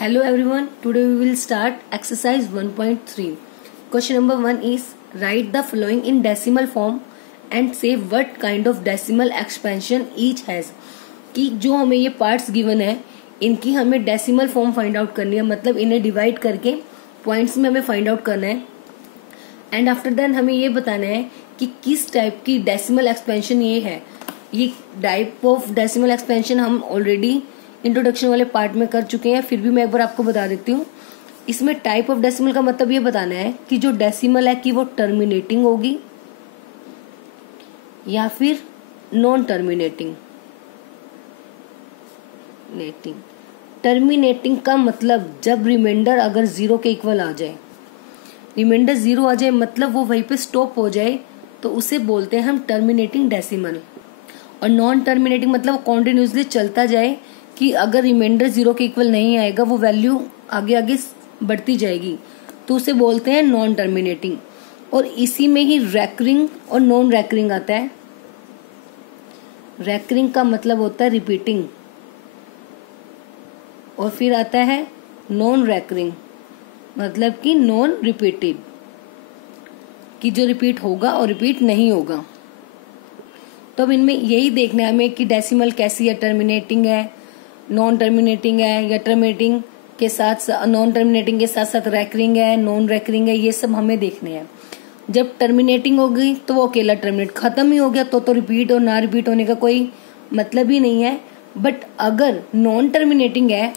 Hello everyone, today we will start exercise 1.3. Question number 1 is write the following in decimal form and say what kind of decimal expansion each has. कि जो हमें ये parts given है इनकी हमें decimal form find out करनी है, मतलब इन्हें डिवाइड करके पॉइंट्स में हमें फाइंड आउट करना है. एंड आफ्टर देन हमें ये बताना है कि किस टाइप की डेसिमल एक्सपेंशन ये है. ये टाइप ऑफ डेसिमल एक्सपेंशन हम ऑलरेडी इंट्रोडक्शन वाले पार्ट में कर चुके हैं, फिर भी मैं एक बार आपको बता देती हूँ. इसमें टाइप ऑफ डेसिमल का मतलब ये बताना है कि जो डेसिमल है कि वो टर्मिनेटिंग होगी या फिर नॉन टर्मिनेटिंग. टर्मिनेटिंग का मतलब जब रिमाइंडर अगर 0 के इक्वल आ जाए, रिमाइंडर 0 आ जाए मतलब वो वहीं पे स्टॉप हो जाए, तो उसे बोलते हैं हम टर्मिनेटिंग डेसिमल. और नॉन टर्मिनेटिंग मतलब कॉन्टिन्यूसली चलता जाए कि अगर रिमाइंडर 0 के इक्वल नहीं आएगा वो वैल्यू आगे आगे बढ़ती जाएगी, तो उसे बोलते हैं नॉन टर्मिनेटिंग. और इसी में ही रैकरिंग और नॉन रैकरिंग आता है. रैकरिंग का मतलब होता है रिपीटिंग, और फिर आता है नॉन रैकरिंग मतलब कि नॉन रिपीटेड, कि जो रिपीट होगा और रिपीट नहीं होगा. तो अब इनमें यही देखना है हमें कि डेसिमल कैसी है, टर्मिनेटिंग है, नॉन टर्मिनेटिंग है, या टर्मिनेटिंग के साथ नॉन टर्मिनेटिंग के साथ साथ रैकरिंग है, नॉन रैकरिंग है. ये सब हमें देखने हैं. जब टर्मिनेटिंग हो गई तो वो अकेला टर्मिनेट खत्म ही हो गया, तो रिपीट और ना रिपीट होने का कोई मतलब ही नहीं है. बट अगर नॉन टर्मिनेटिंग है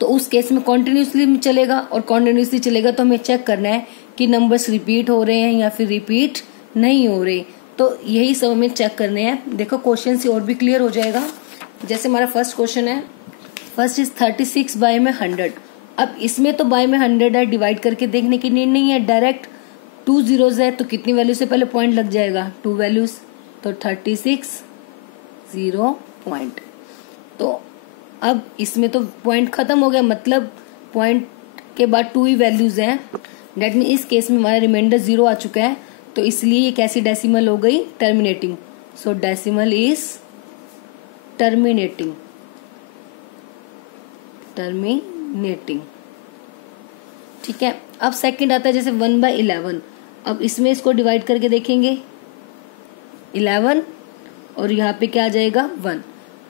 तो उस केस में कॉन्टिन्यूसली चलेगा, और कॉन्टिन्यूसली चलेगा तो हमें चेक करना है कि नंबर्स रिपीट हो रहे हैं या फिर रिपीट नहीं हो रहे. तो यही सब हमें चेक करने हैं. देखो क्वेश्चन से और भी क्लियर हो जाएगा. जैसे हमारा फर्स्ट क्वेश्चन है, फर्स्ट इज 36 बाय में 100. अब इसमें तो बाय में 100 है, डिवाइड करके देखने की नीड नहीं है, डायरेक्ट 2 zeros है तो कितनी वैल्यू से पहले पॉइंट लग जाएगा, 2 वैल्यूज, तो 36 0 पॉइंट. तो अब इसमें तो पॉइंट खत्म हो गया, मतलब पॉइंट के बाद 2 ही वैल्यूज हैं. डेट मीन इस केस में हमारा रिमाइंडर 0 आ चुका है, तो इसलिए ये कैसी डेसिमल हो गई, terminating. So decimal is terminating. ठीक है. अब सेकंड आता है जैसे 1/11. अब इसमें इसको डिवाइड करके देखेंगे 11, और यहाँ पे क्या आ जाएगा 1,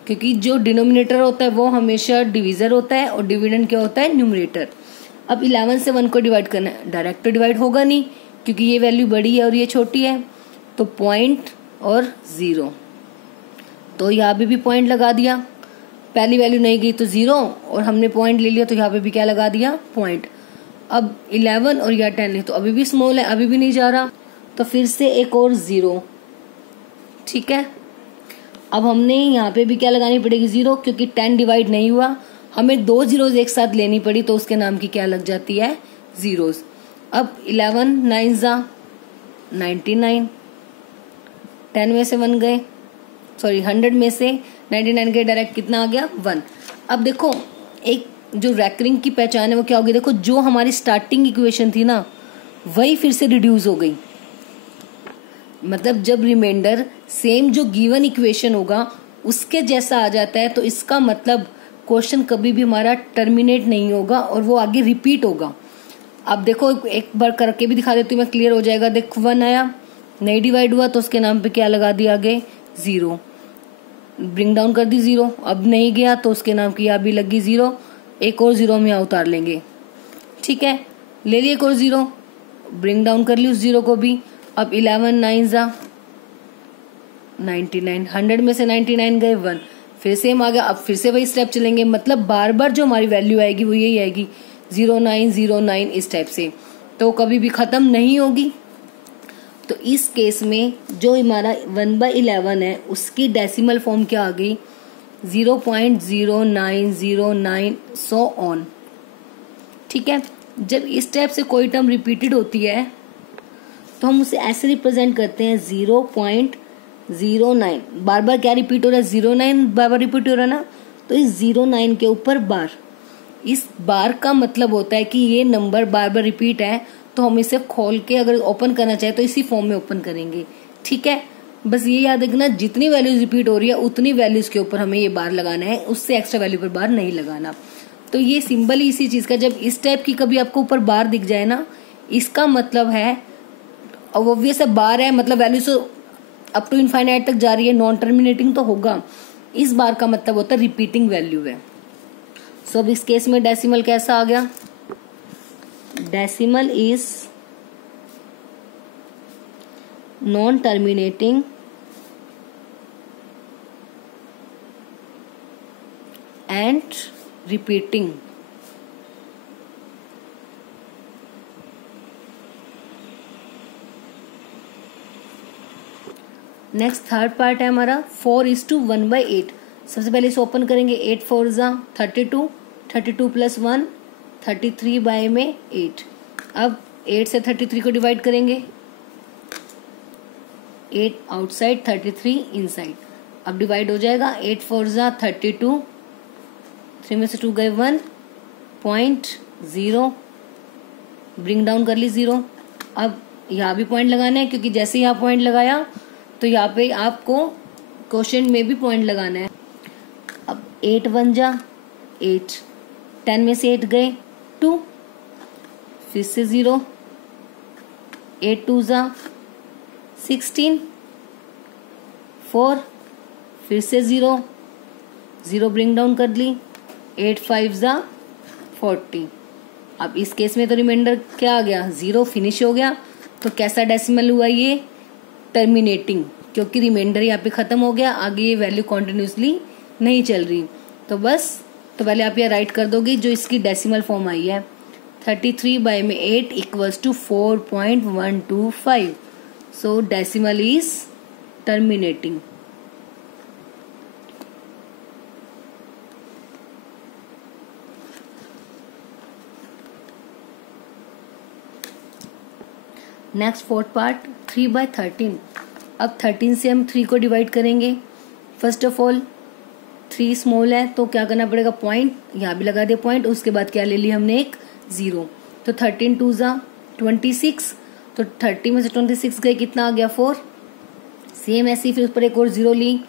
क्योंकि जो डिनोमिनेटर होता है वो हमेशा डिविजर होता है और डिविडेंड क्या होता है, न्यूमरेटर. अब 11 से 1 को डिवाइड करना है, डायरेक्ट तो डिवाइड होगा नहीं क्योंकि ये वैल्यू बड़ी है और ये छोटी है, तो पॉइंट और 0. तो यहाँ पे भी पॉइंट लगा दिया, पहली वैल्यू नहीं गई तो 0, और हमने पॉइंट ले लिया तो यहाँ पे भी क्या लगा दिया, पॉइंट. अब 11 और यहाँ 10 है तो अभी भी स्मॉल है, अभी भी नहीं जा रहा, तो फिर से एक और 0. ठीक है. अब हमने यहाँ पे भी क्या लगानी पड़ेगी, 0, क्योंकि 10 डिवाइड नहीं हुआ, हमें 2 zeros एक साथ लेनी पड़ी, तो उसके नाम की क्या लग जाती है, zeros. अब 11 9 जा 99, 10 में से 1 गए, सॉरी 100 में से 99 गए, डायरेक्ट कितना आ गया, 1. अब देखो एक जो रैकरिंग की पहचान है वो क्या होगी, देखो जो हमारी स्टार्टिंग इक्वेशन थी ना वही फिर से रिड्यूस हो गई. मतलब जब रिमाइंडर सेम जो गिवन इक्वेशन होगा उसके जैसा आ जाता है, तो इसका मतलब क्वेश्चन कभी भी हमारा टर्मिनेट नहीं होगा और वो आगे रिपीट होगा. अब देखो एक बार करके भी दिखा देती हूँ मैं, क्लियर हो जाएगा. देखो 1 आया, नहीं डिवाइड हुआ तो उसके नाम पे क्या लगा दिया, आगे 0, ब्रिंग डाउन कर दी 0. अब नहीं गया तो उसके नाम की यहाँ भी लगी 0, एक और 0 हम यहाँ उतार लेंगे. ठीक है, ले लिए एक और 0, ब्रिंग डाउन कर ली उस 0 को भी. अब 11 9 जा 99, 100 में से 99 गए, 1, फिर सेम आ गया. अब फिर से वही स्टेप चलेंगे, मतलब बार बार जो हमारी वैल्यू आएगी वो यही आएगी, 0909 इस टाइप से, तो कभी भी खत्म नहीं होगी. तो इस केस में जो हमारा 1/11 है उसकी डेसिमल फॉर्म क्या आ गई, 0.0909 सो ऑन. ठीक है. जब इस टाइप से कोई टर्म रिपीटेड होती है तो हम उसे ऐसे रिप्रेजेंट करते हैं 0.09. बार बार क्या रिपीट हो रहा है, 09 बार बार रिपीट हो रहा है ना, तो इस 09 के ऊपर बार. इस बार का मतलब होता है कि ये नंबर बार बार रिपीट है, तो हम इसे खोल के अगर ओपन करना चाहे तो इसी फॉर्म में ओपन करेंगे. ठीक है. बस ये याद रखना, जितनी वैल्यूज रिपीट हो रही है उतनी वैल्यूज के ऊपर हमें ये बार लगाना है, उससे एक्स्ट्रा वैल्यू पर बार नहीं लगाना. तो ये सिंबल ही इसी चीज का, जब इस टाइप की कभी आपको ऊपर बार दिख जाए ना, इसका मतलब है ऑब्वियस है बार है, मतलब वैल्यू से अप टू इनफाइनाइट तक जा रही है, नॉन टर्मिनेटिंग तो होगा। इस बार का मतलब होता है रिपीटिंग वैल्यू है। सो अब इस केस में डेसिमल कैसा आ गया, decimal is non terminating and repeating. Next third part है हमारा 4:1/8। सबसे पहले इसे ओपन करेंगे, 8 4 जा 32, 32 + 1 33/8। अब 8 से 33 को डिवाइड करेंगे, 8 आउटसाइड 33 इनसाइड। अब डिवाइड हो जाएगा, 8 4 जा 32, 3 में से 2 गए 1, 0.0 ब्रिंग डाउन कर ली 0। अब यहाँ भी पॉइंट लगाना है, क्योंकि जैसे यहाँ पॉइंट लगाया तो यहाँ पे आपको क्वेश्चन में भी पॉइंट लगाना है। अब 8 1 जा 8, 10 में से 8 गए 2, फिर से 0, 8 2 जा 16, 4, फिर से 0, 0 ब्रिंग डाउन कर ली, 8 5 जा 40। अब इस केस में तो रिमाइंडर क्या आ गया, 0 फिनिश हो गया। तो कैसा डेसिमल हुआ ये, टर्मिनेटिंग, क्योंकि रिमाइंडर यहाँ पे खत्म हो गया, आगे ये वैल्यू कॉन्टिन्यूसली नहीं चल रही। तो बस, तो पहले आप यहाँ राइट कर दोगे जो इसकी डेसिमल फॉर्म आई है, 33/8 = 4.125। सो decimal is terminating. Next fourth part 3/13। अब 13 से हम 3 को डिवाइड करेंगे। फर्स्ट ऑफ ऑल 3 स्मॉल है तो क्या करना पड़ेगा, पॉइंट यहाँ भी लगा दे पॉइंट, उसके बाद क्या ले लिया हमने, एक 0। तो 13 2 जा 26, तो 30 में से 26 गए, कितना आ गया 4। सेम ऐसे ही फिर उस पर एक और 0 ली,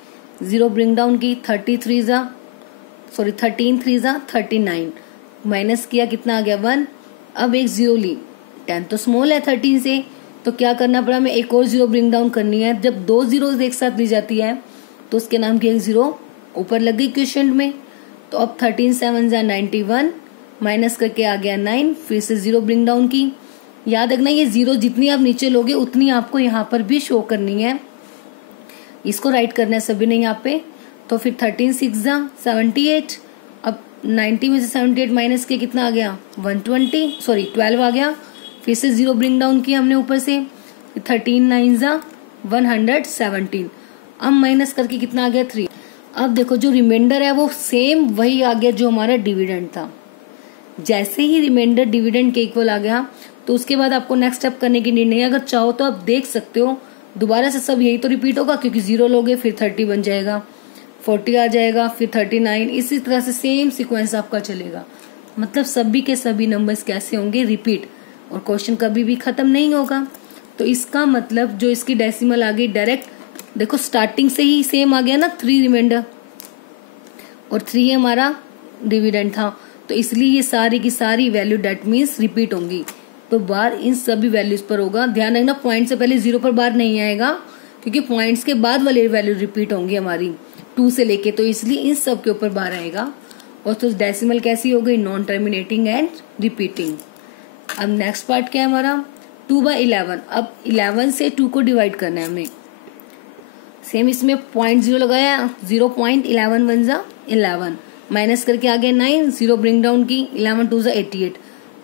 0 ब्रिंग डाउन की, 13 3 जा 39, माइनस किया कितना आ गया 1। अब एक 0 ली, 10 तो स्मॉल है 13 से, तो क्या करना पड़ा, हमें एक और 0 ब्रिंग डाउन करनी है। जब 2 जीरोज एक साथ ली जाती है तो उसके नाम की एक 0 ऊपर लग गई क्वेश्चन में। तो अब 13 7 जा 91, माइनस करके आ गया 9, फिर से 0 ब्रिंग डाउन की। याद रखना ये 0 जितनी आप नीचे लोगे उतनी आपको यहाँ पर भी शो करनी है, इसको राइट करना है सभी ने यहाँ पे। तो फिर 13 6 जा 78, अब 90 में से 78 माइनस के कितना आ गया 12 आ गया, फिर से 0 ब्रिंग डाउन किया हमने ऊपर से, 13 9 जा 117, अब माइनस करके कितना आ गया 3। अब देखो जो रिमाइंडर है वो सेम वही आ गया जो हमारा डिविडेंड था। जैसे ही रिमाइंडर डिविडेंड के इक्वल आ गया तो उसके बाद आपको नेक्स्ट स्टेप करने की नीड नहीं है। अगर चाहो तो आप देख सकते हो दोबारा से सब यही तो रिपीट होगा, क्योंकि 0 लोगे फिर 30 बन जाएगा, 40 आ जाएगा, फिर 39, इसी तरह से सेम सीक्वेंस आपका चलेगा। मतलब सभी के सभी नंबर्स कैसे होंगे, रिपीट, और क्वेश्चन कभी भी खत्म नहीं होगा। तो इसका मतलब जो इसकी डेसिमल आ गई डायरेक्ट, देखो स्टार्टिंग से ही सेम आ गया ना, 3 रिमाइंडर और 3 हमारा डिविडेंड था, तो इसलिए ये सारी की सारी वैल्यू डेट मीन्स रिपीट होंगी। तो बार इन सभी वैल्यूज पर होगा। ध्यान रखना पॉइंट से पहले 0 पर बार नहीं आएगा, क्योंकि पॉइंट्स के बाद वाली वैल्यू रिपीट होंगी हमारी 2 से लेके, तो इसलिए इन सब के ऊपर बार आएगा। और तो डेसिमल कैसी हो गई, नॉन टर्मिनेटिंग एंड रिपीटिंग। अब नेक्स्ट पार्ट क्या है हमारा 2/11। अब 11 से 2 को डिवाइड करना है हमें। सेम इसमें 0.0 लगाया, 0.11 1 जा 11, माइनस करके आ गया 9, 0 ब्रिंग डाउन की, 11 2 जा 88,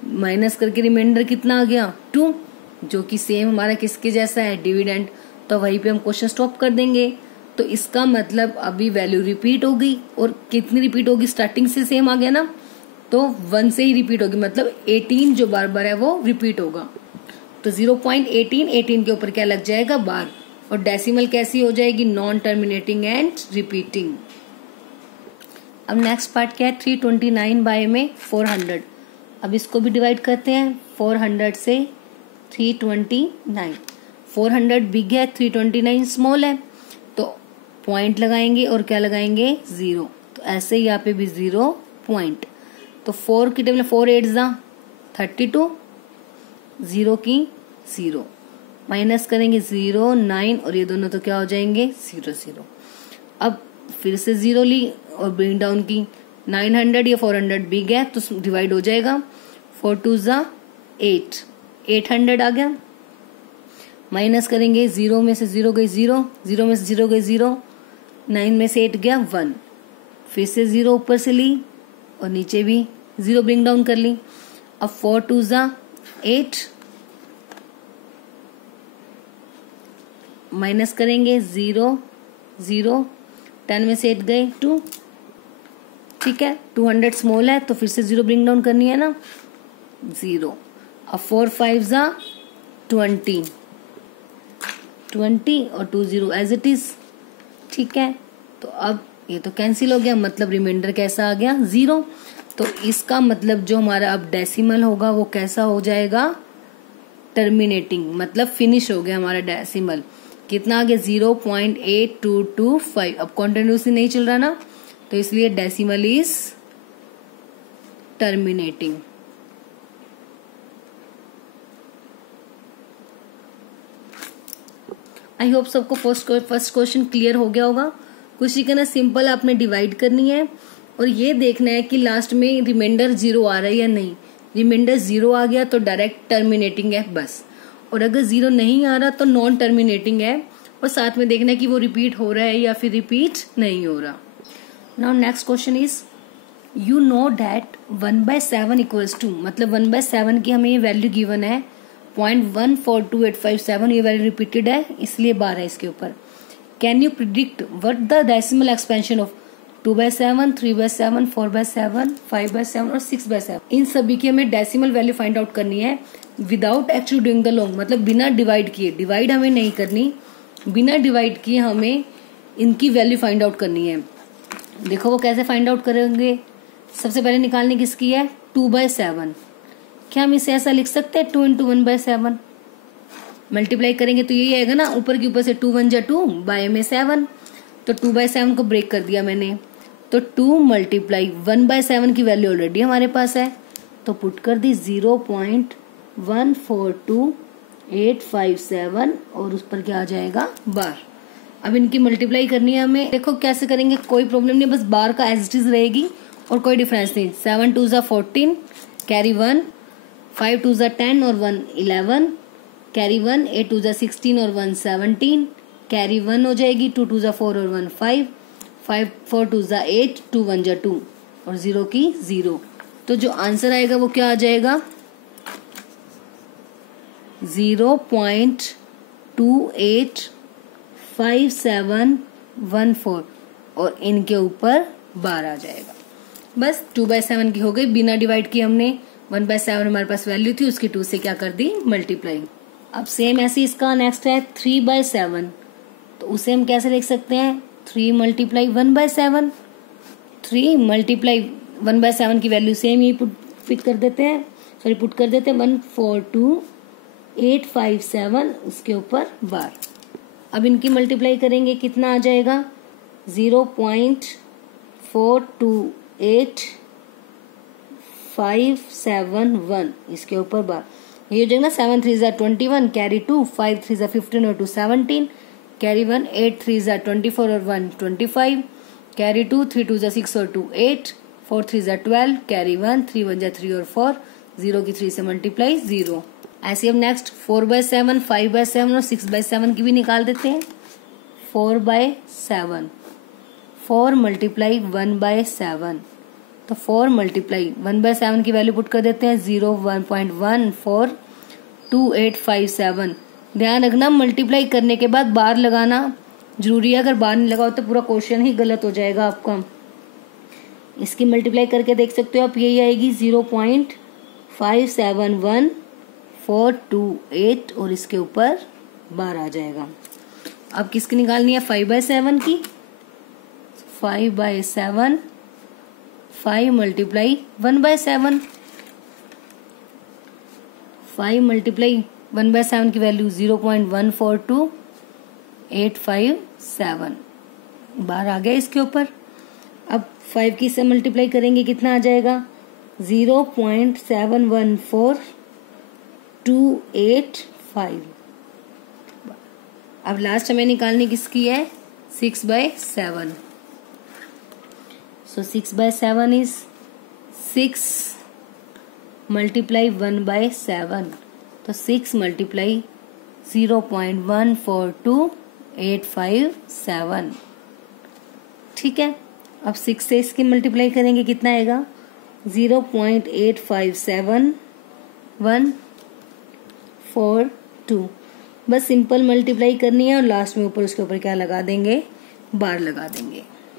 माइनस करके रिमाइंडर कितना आ गया 2, जो कि सेम हमारा किसके जैसा है, डिविडेंड। तो वहीं पे हम क्वेश्चन स्टॉप कर देंगे। तो इसका मतलब अभी वैल्यू रिपीट हो गई, और कितनी रिपीट होगी, स्टार्टिंग से सेम आ गया ना, तो 1 से ही रिपीट होगी, मतलब 18 जो बार बार है वो रिपीट होगा। तो 0.18 के ऊपर क्या लग जाएगा, बार। और डेसिमल कैसी हो जाएगी, नॉन टर्मिनेटिंग एंड रिपीटिंग। अब नेक्स्ट पार्ट क्या है 329/400। अब इसको भी डिवाइड करते हैं, 400 से 329, 400 बिग है, 329 स्मॉल है, तो पॉइंट लगाएंगे और क्या लगाएंगे 0। तो ऐसे ही यहाँ पे भी 0 पॉइंट। तो 4 की टेबल 4 8 जा 32, 0 की 0, माइनस करेंगे 0 9 और ये दोनों तो क्या हो जाएंगे 0 0। अब फिर से 0 ली और ब्रिंग डाउन की 900 या 400 बिग है तो डिवाइड हो जाएगा 4 2 जा 8, 800 आ गया। माइनस करेंगे 0 में से 0 गई 0, 0 में से 0 गई 0, 9 में से 8 गया 1, फिर से 0 ऊपर से ली और नीचे भी 0 ब्रिंग डाउन कर ली। अब 4 2 जा 8, माइनस करेंगे 0 0, 10 में से 8 गए 2, ठीक है। 200 स्मॉल है तो फिर से 0 ब्रिंग डाउन करनी है ना 0। अब 4 5 जा 20 और 2 0 एज इट इज, ठीक है। तो अब ये तो कैंसिल हो गया, मतलब रिमाइंडर कैसा आ गया 0। तो इसका मतलब जो हमारा अब डेसिमल होगा वो कैसा हो जाएगा टर्मिनेटिंग, मतलब फिनिश हो गया हमारा डेसिमल। कितना आ गया 0.8225। अब कॉन्टिन्यूसली नहीं चल रहा ना तो इसलिए decimal is terminating. I hope सबको फर्स्ट क्वेश्चन क्लियर हो गया होगा। कुछ ही करना सिंपल, आपने डिवाइड करनी है और ये देखना है कि लास्ट में रिमाइंडर 0 आ रहा है या नहीं। रिमाइंडर 0 आ गया तो डायरेक्ट टर्मिनेटिंग है बस, और अगर 0 नहीं आ रहा तो नॉन टर्मिनेटिंग है। और साथ में देखना है कि वो रिपीट हो रहा है या फिर रिपीट नहीं हो रहा। Now next question is you know that 1/7 equals to, मतलब 1/7 की हमें ये वैल्यू गिवन है 0.142857, ये वैल्यू रिपीटेड है इसलिए 12 है इसके ऊपर। Can you predict what the decimal expansion of 2/7, 3/7, 4/7, 5/7 और 6/7। इन सभी की हमें डेसिमल वैल्यू फाइंड आउट करनी है without actually doing the long, मतलब बिना डिवाइड किए। डिवाइड हमें नहीं करनी, बिना डिवाइड किए हमें इनकी वैल्यू फाइंड आउट करनी है। देखो वो कैसे फाइंड आउट करेंगे। सबसे पहले निकालनी किसकी है 2/7। क्या हम इसे ऐसा लिख सकते हैं 2 × 1/7, मल्टीप्लाई करेंगे तो यही आएगा ना, ऊपर के ऊपर से 2 1 जा 2 बाय में 7, तो 2/7 को ब्रेक कर दिया मैंने, तो 2 मल्टीप्लाई 1/7 की वैल्यू ऑलरेडी हमारे पास है तो पुट कर दी 0.142857 और उस पर क्या आ जाएगा बार। अब इनकी मल्टीप्लाई करनी है हमें, देखो कैसे करेंगे, कोई प्रॉब्लम नहीं, बस बार का एज इट इज रहेगी और कोई डिफरेंस नहीं। 7 2 जा 14 कैरी 1, 5 2 जा 10 और 1 11 कैरी 1, 8 2 जा 16 और 1 17 कैरी 1 हो जाएगी, 2 2 जा 4 और 1 5, 5 4 2 जा 8, 2 1 जा 2 और 0 की 0। तो जो आंसर आएगा वो क्या आ जाएगा 0.285714 और इनके ऊपर बार आ जाएगा। बस 2/7 की हो गई, बिना डिवाइड किए हमने 1/7 हमारे पास वैल्यू थी उसकी 2 से क्या कर दी मल्टीप्लाई। अब सेम ऐसे इसका नेक्स्ट है 3/7, तो उसे हम कैसे लिख सकते हैं 3 मल्टीप्लाई 1/7, 3 मल्टीप्लाई 1/7 की वैल्यू सेम ही पुट कर देते हैं 142,857 उसके ऊपर बार। अब इनकी मल्टीप्लाई करेंगे कितना आ जाएगा 0.428571 इसके ऊपर बार। ये हो जाएगा 7 3 जा 21 कैरी 2, 5 3 जा 15 और 2 17 कैरी 1, 8 3 जा 24 और 1 25 कैरी 2, 3 2 जा 6 और 2 8, 4 3 जा 12 कैरी 1, 3 1 जा 3 और 4, 0 की 3 से मल्टीप्लाई 0। ऐसे हम नेक्स्ट 4/7, 5/7 और 6/7 की भी निकाल देते हैं। 4/7, 4 मल्टीप्लाई 1/7, तो 4 मल्टीप्लाई 1/7 की वैल्यू पुट कर देते हैं 0.14287। ध्यान रखना मल्टीप्लाई करने के बाद बार लगाना जरूरी है, अगर बार नहीं लगाओ तो पूरा क्वेश्चन ही गलत हो जाएगा आपका। इसकी मल्टीप्लाई करके देख सकते हो आप, यही आएगी 0.571428 और इसके ऊपर बार आ जाएगा। अब किसकी निकालनी है 5/7 की। 5/7, 5 मल्टीप्लाई 1/7, 5 मल्टीप्लाई 1/7 की वैल्यू 0.142857 बार आ गया इसके ऊपर। अब 5 की से मल्टीप्लाई करेंगे कितना आ जाएगा 0.714285। अब लास्ट हमें निकालनी किसकी है? 6/7। सो 6/7 इज 6 मल्टीप्लाई 1/7, तो 6 मल्टीप्लाई 0.142857। ठीक है, अब 6 से इसकी मल्टीप्लाई करेंगे, कितना आएगा? 0.857142। बस सिंपल मल्टीप्लाई करनी है और लास्ट में ऊपर उसके ऊपर क्या लगा देंगे? बार लगा देंगे।